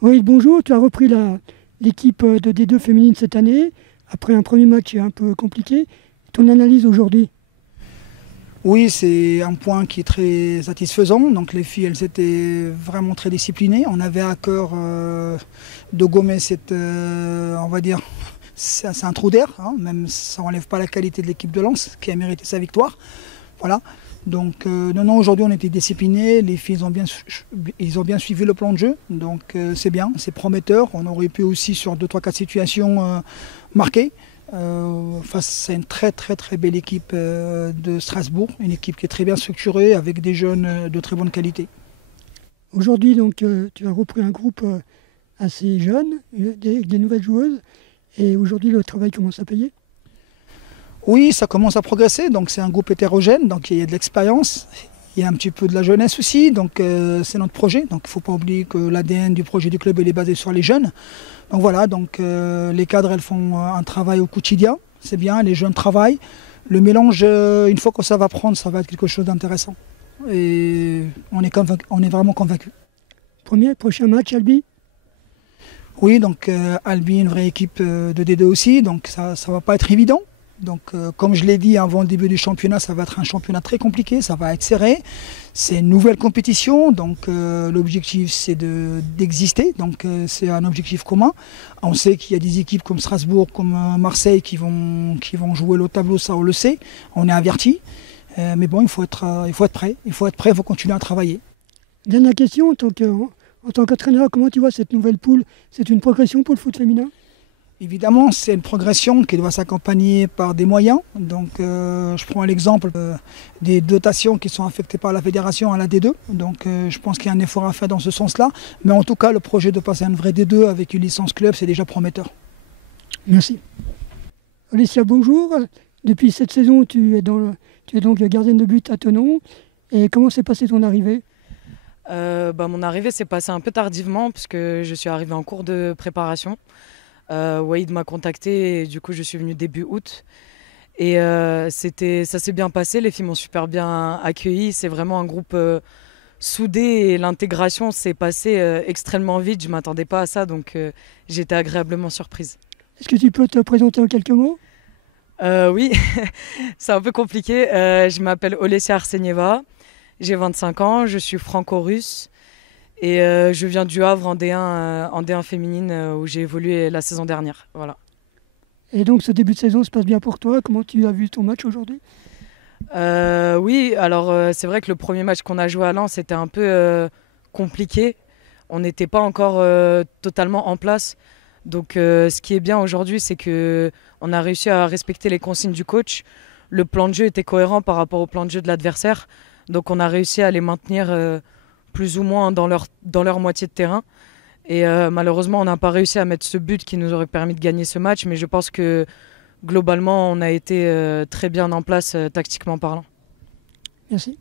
Oui, bonjour, tu as repris l'équipe de D2 féminine cette année, après un premier match un peu compliqué. Ton analyse aujourd'hui? Oui, c'est un point qui est très satisfaisant. Donc les filles, elles étaient vraiment très disciplinées. On avait à cœur de gommer cette, on va dire, c'est un trou d'air, hein, même ça n'enlève pas la qualité de l'équipe de Lens qui a mérité sa victoire. Voilà. Donc non, aujourd'hui on était disciplinés, les filles ils ont bien suivi le plan de jeu, donc c'est bien, c'est prometteur. On aurait pu aussi sur 2-3-4 situations marquer. Face à une très belle équipe de Strasbourg, une équipe qui est très bien structurée avec des jeunes de très bonne qualité. Aujourd'hui, donc, tu as repris un groupe assez jeune, des nouvelles joueuses, et aujourd'hui le travail commence à payer. Oui, ça commence à progresser, donc c'est un groupe hétérogène, donc il y a de l'expérience, il y a un petit peu de la jeunesse aussi, donc c'est notre projet. Donc il ne faut pas oublier que l'ADN du projet du club est basé sur les jeunes. Donc voilà, donc les cadres elles font un travail au quotidien, c'est bien, les jeunes travaillent. Le mélange, une fois que ça va prendre, ça va être quelque chose d'intéressant. Et on est vraiment convaincus. Prochain match, Albi? Oui, donc Albi, une vraie équipe de D2 aussi, donc ça ne va pas être évident. Donc, comme je l'ai dit avant le début du championnat, ça va être un championnat très compliqué, ça va être serré. C'est une nouvelle compétition, donc l'objectif c'est d'exister, donc c'est un objectif commun. On sait qu'il y a des équipes comme Strasbourg, comme Marseille qui vont jouer le tableau, ça on le sait, on est averti. Mais bon, il faut être prêt, il faut continuer à travailler. Dernière question, en tant qu'entraîneur, comment tu vois cette nouvelle poule? C'est une progression pour le foot féminin? Évidemment, c'est une progression qui doit s'accompagner par des moyens. Donc, je prends l'exemple des dotations qui sont affectées par la fédération à la D2. Donc, je pense qu'il y a un effort à faire dans ce sens-là. Mais en tout cas, le projet de passer à une vraie D2 avec une licence club, c'est déjà prometteur. Merci. Alicia, bonjour. Depuis cette saison, tu es donc gardienne de but à Thonon. Et comment s'est passée ton arrivée? Mon arrivée s'est passée un peu tardivement puisque je suis arrivée en cours de préparation. Waïd m'a contacté et du coup je suis venue début août et ça s'est bien passé, les filles m'ont super bien accueilli, c'est vraiment un groupe soudé et l'intégration s'est passée extrêmement vite, je ne m'attendais pas à ça donc j'ai été agréablement surprise. Est-ce que tu peux te présenter en quelques mots? Oui, c'est un peu compliqué, je m'appelle Olesia Arsenieva, j'ai 25 ans, je suis franco-russe. Et je viens du Havre en D1 féminine où j'ai évolué la saison dernière. Voilà. Et donc ce début de saison se passe bien pour toi? Comment tu as vu ton match aujourd'hui? Oui, alors c'est vrai que le premier match qu'on a joué à Lens était un peu compliqué. On n'était pas encore totalement en place. Donc ce qui est bien aujourd'hui, c'est qu'on a réussi à respecter les consignes du coach. Le plan de jeu était cohérent par rapport au plan de jeu de l'adversaire. Donc on a réussi à les maintenir plus ou moins dans leur moitié de terrain. Et malheureusement, on n'a pas réussi à mettre ce but qui nous aurait permis de gagner ce match. Mais je pense que globalement, on a été très bien en place tactiquement parlant. Merci.